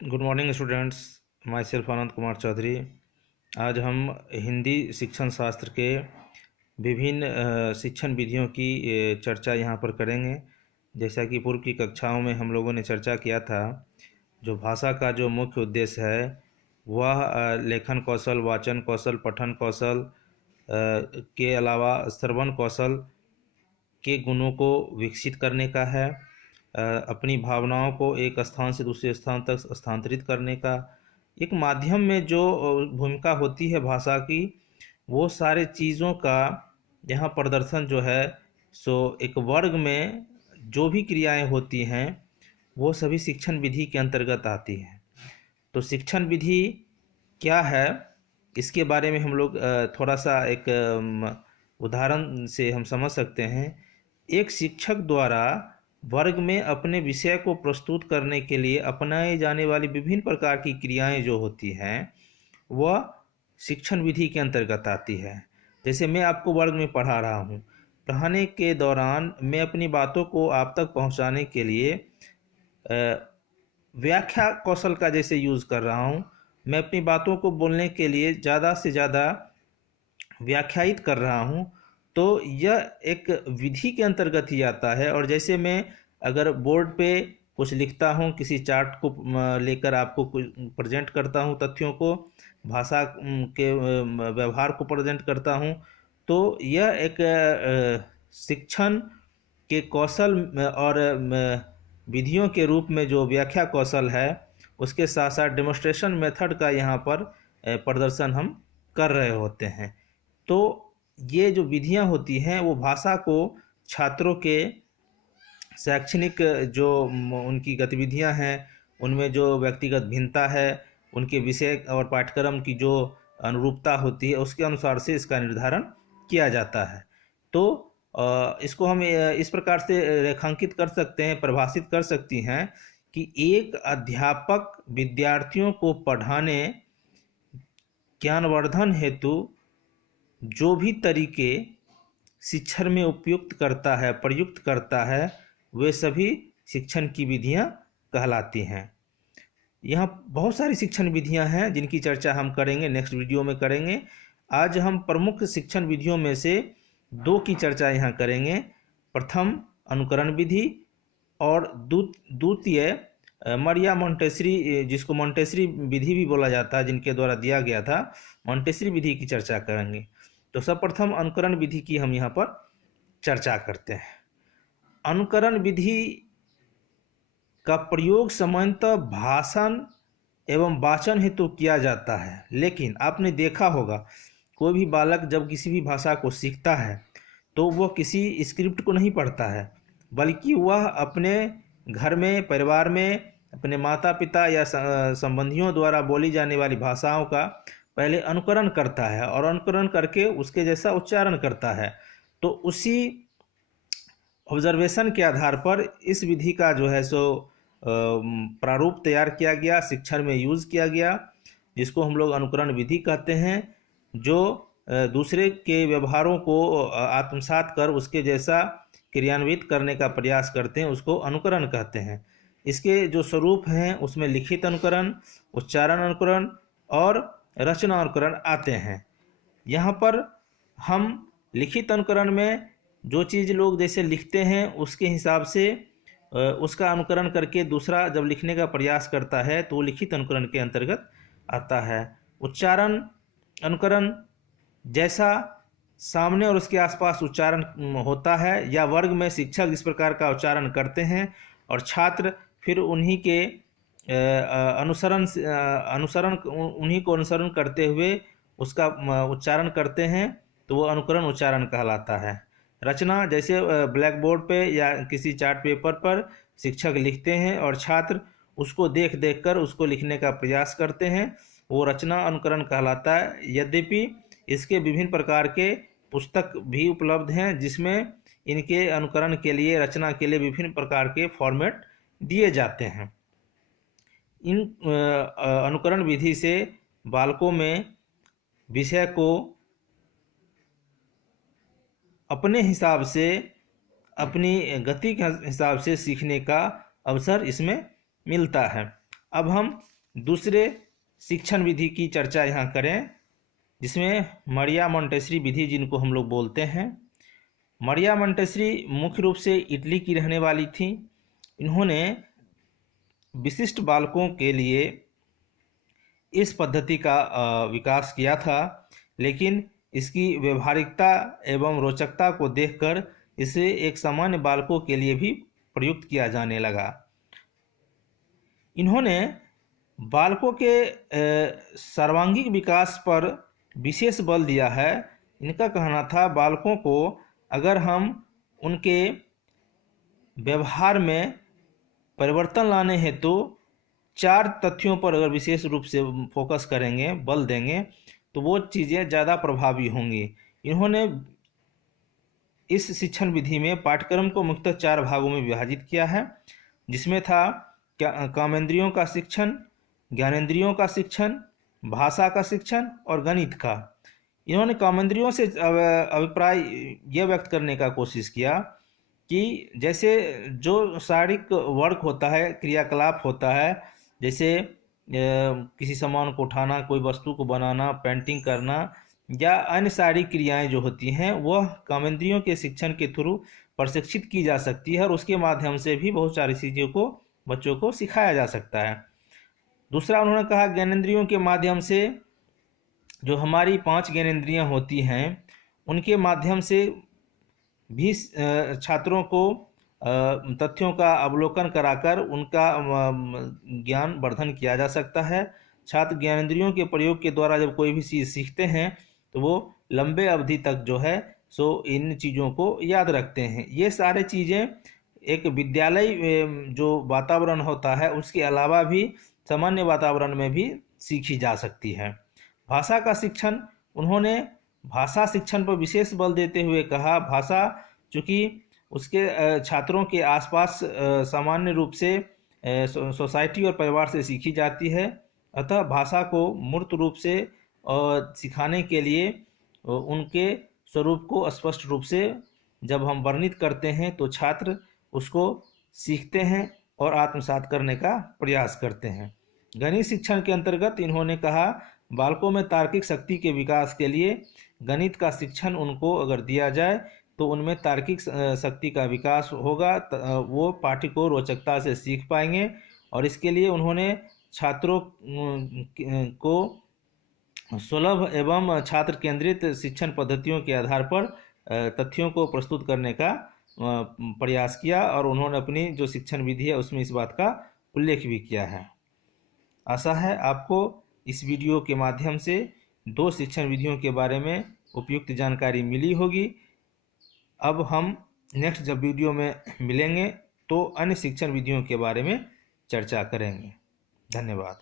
Good morning students. Myself Anand Kumar Chaudhary. आज हम हिंदी शिक्षण शास्त्र के विभिन्न शिक्षण विधियों की चर्चा यहाँ पर करेंगे। जैसा कि पूर्व की कक्षाओं में हम लोगों ने चर्चा किया था, जो भाषा का जो मुख्य उद्देश्य है वह लेखन कौशल, वाचन कौशल, पठन कौशल के अलावा श्रवण कौशल के गुणों को विकसित करने का है। अपनी भावनाओं को एक स्थान से दूसरे स्थान तक स्थानांतरित करने का एक माध्यम में जो भूमिका होती है भाषा की, वो सारे चीज़ों का यहाँ प्रदर्शन जो है सो एक वर्ग में जो भी क्रियाएं होती हैं वो सभी शिक्षण विधि के अंतर्गत आती हैं। तो शिक्षण विधि क्या है, इसके बारे में हम लोग थोड़ा सा एक उदाहरण से हम समझ सकते हैं। एक शिक्षक द्वारा वर्ग में अपने विषय को प्रस्तुत करने के लिए अपनाई जाने वाली विभिन्न प्रकार की क्रियाएं जो होती हैं वह शिक्षण विधि के अंतर्गत आती है। जैसे मैं आपको वर्ग में पढ़ा रहा हूँ, पढ़ाने के दौरान मैं अपनी बातों को आप तक पहुँचाने के लिए व्याख्या कौशल का जैसे यूज़ कर रहा हूँ। मैं अपनी बातों को बोलने के लिए ज़्यादा से ज़्यादा व्याख्यायित कर रहा हूँ, तो यह एक विधि के अंतर्गत ही आता है। और जैसे मैं अगर बोर्ड पे कुछ लिखता हूँ, किसी चार्ट को लेकर आपको प्रेजेंट करता हूँ, तथ्यों को, भाषा के व्यवहार को प्रेजेंट करता हूँ, तो यह एक शिक्षण के कौशल और विधियों के रूप में जो व्याख्या कौशल है उसके साथ साथ डेमोन्स्ट्रेशन मेथड का यहाँ पर प्रदर्शन हम कर रहे होते हैं। तो ये जो विधियाँ होती हैं वो भाषा को छात्रों के शैक्षणिक जो उनकी गतिविधियाँ हैं उनमें जो व्यक्तिगत भिन्नता है, उनके विषय और पाठ्यक्रम की जो अनुरूपता होती है उसके अनुसार से इसका निर्धारण किया जाता है। तो इसको हम इस प्रकार से रेखांकित कर सकते हैं, परिभाषित कर सकती हैं कि एक अध्यापक विद्यार्थियों को पढ़ाने, ज्ञानवर्धन हेतु जो भी तरीके शिक्षण में उपयुक्त करता है, प्रयुक्त करता है, वे सभी शिक्षण की विधियां कहलाती हैं। यहाँ बहुत सारी शिक्षण विधियां हैं जिनकी चर्चा हम करेंगे, नेक्स्ट वीडियो में करेंगे। आज हम प्रमुख शिक्षण विधियों में से दो की चर्चा यहाँ करेंगे। प्रथम अनुकरण विधि और द्वितीय मरिया मोंटेसरी, जिसको मोंटेसरी विधि भी बोला जाता है, जिनके द्वारा दिया गया था, मोंटेसरी विधि की चर्चा करेंगे। तो सर्वप्रथम अनुकरण विधि की हम यहाँ पर चर्चा करते हैं। अनुकरण विधि का प्रयोग सामान्यतः भाषण एवं वाचन हेतु किया जाता है, लेकिन आपने देखा होगा कोई भी बालक जब किसी भी भाषा को सीखता है तो वह किसी स्क्रिप्ट को नहीं पढ़ता है, बल्कि वह अपने घर में, परिवार में, अपने माता पिता या संबंधियों द्वारा बोली जाने वाली भाषाओं का पहले अनुकरण करता है और अनुकरण करके उसके जैसा उच्चारण करता है। तो उसी ऑब्जर्वेशन के आधार पर इस विधि का जो है सो प्रारूप तैयार किया गया, शिक्षण में यूज़ किया गया, जिसको हम लोग अनुकरण विधि कहते हैं। जो दूसरे के व्यवहारों को आत्मसात कर उसके जैसा क्रियान्वित करने का प्रयास करते हैं उसको अनुकरण कहते हैं। इसके जो स्वरूप हैं उसमें लिखित अनुकरण, उच्चारण अनुकरण और रचना अनुकरण आते हैं। यहाँ पर हम लिखित अनुकरण में जो चीज़ लोग जैसे लिखते हैं उसके हिसाब से उसका अनुकरण करके दूसरा जब लिखने का प्रयास करता है तो वो लिखित अनुकरण के अंतर्गत आता है। उच्चारण अनुकरण, जैसा सामने और उसके आसपास उच्चारण होता है या वर्ग में शिक्षक इस प्रकार का उच्चारण करते हैं और छात्र फिर उन्हीं के उन्हीं को अनुसरण करते हुए उसका उच्चारण करते हैं, तो वो अनुकरण उच्चारण कहलाता है। रचना, जैसे ब्लैक बोर्ड पे या किसी चार्ट पेपर पर शिक्षक लिखते हैं और छात्र उसको देख देख कर उसको लिखने का प्रयास करते हैं, वो रचना अनुकरण कहलाता है। यद्यपि इसके विभिन्न प्रकार के पुस्तक भी उपलब्ध हैं जिसमें इनके अनुकरण के लिए, रचना के लिए विभिन्न प्रकार के फॉर्मेट दिए जाते हैं। इन अनुकरण विधि से बालकों में विषय को अपने हिसाब से, अपनी गति के हिसाब से सीखने का अवसर इसमें मिलता है। अब हम दूसरे शिक्षण विधि की चर्चा यहाँ करें, जिसमें मरिया मोंटेसरी विधि जिनको हम लोग बोलते हैं। मरिया मोंटेसरी मुख्य रूप से इटली की रहने वाली थी। इन्होंने विशिष्ट बालकों के लिए इस पद्धति का विकास किया था, लेकिन इसकी व्यवहारिकता एवं रोचकता को देखकर इसे एक सामान्य बालकों के लिए भी प्रयुक्त किया जाने लगा। इन्होंने बालकों के सर्वांगीण विकास पर विशेष बल दिया है। इनका कहना था बालकों को अगर हम उनके व्यवहार में परिवर्तन लाने हेतु तो 4 तथ्यों पर अगर विशेष रूप से फोकस करेंगे, बल देंगे, तो वो चीज़ें ज़्यादा प्रभावी होंगी। इन्होंने इस शिक्षण विधि में पाठ्यक्रम को मुख्यतः 4 भागों में विभाजित किया है, जिसमें था कामेंद्रियों का शिक्षण, ज्ञानेंद्रियों का शिक्षण, भाषा का शिक्षण और गणित का। इन्होंने कामेंद्रियों से अभिप्राय यह व्यक्त करने का कोशिश किया कि जैसे जो शारीरिक वर्क होता है, क्रियाकलाप होता है, जैसे किसी सामान को उठाना, कोई वस्तु को बनाना, पेंटिंग करना या अन्य शारीरिक क्रियाएं जो होती हैं, वह कामेंद्रियों के शिक्षण के थ्रू प्रशिक्षित की जा सकती है और उसके माध्यम से भी बहुत सारी चीज़ों को बच्चों को सिखाया जा सकता है। दूसरा उन्होंने कहा ज्ञानेंद्रियों के माध्यम से, जो हमारी 5 ज्ञानेंद्रियां होती हैं, उनके माध्यम से भी छात्रों को तथ्यों का अवलोकन कराकर उनका ज्ञान वर्धन किया जा सकता है। छात्र ज्ञानेंद्रियों के प्रयोग के द्वारा जब कोई भी चीज़ सीखते हैं तो वो लंबे अवधि तक जो है सो इन चीज़ों को याद रखते हैं। ये सारे चीज़ें एक विद्यालय जो वातावरण होता है उसके अलावा भी सामान्य वातावरण में भी सीखी जा सकती है। भाषा का शिक्षण, उन्होंने भाषा शिक्षण पर विशेष बल देते हुए कहा भाषा चूँकि उसके छात्रों के आसपास सामान्य रूप से सोसाइटी और परिवार से सीखी जाती है, अतः भाषा को मूर्त रूप से सिखाने के लिए उनके स्वरूप को स्पष्ट रूप से जब हम वर्णित करते हैं तो छात्र उसको सीखते हैं और आत्मसात करने का प्रयास करते हैं। गणित शिक्षण के अंतर्गत इन्होंने कहा बालकों में तार्किक शक्ति के विकास के लिए गणित का शिक्षण उनको अगर दिया जाए तो उनमें तार्किक शक्ति का विकास होगा, वो पाठ्य को रोचकता से सीख पाएंगे। और इसके लिए उन्होंने छात्रों को सुलभ एवं छात्र केंद्रित शिक्षण पद्धतियों के आधार पर तथ्यों को प्रस्तुत करने का प्रयास किया और उन्होंने अपनी जो शिक्षण विधि है उसमें इस बात का उल्लेख भी किया है। आशा है आपको इस वीडियो के माध्यम से 2 शिक्षण विधियों के बारे में उपयुक्त जानकारी मिली होगी। अब हम नेक्स्ट जब वीडियो में मिलेंगे तो अन्य शिक्षण विधियों के बारे में चर्चा करेंगे। धन्यवाद।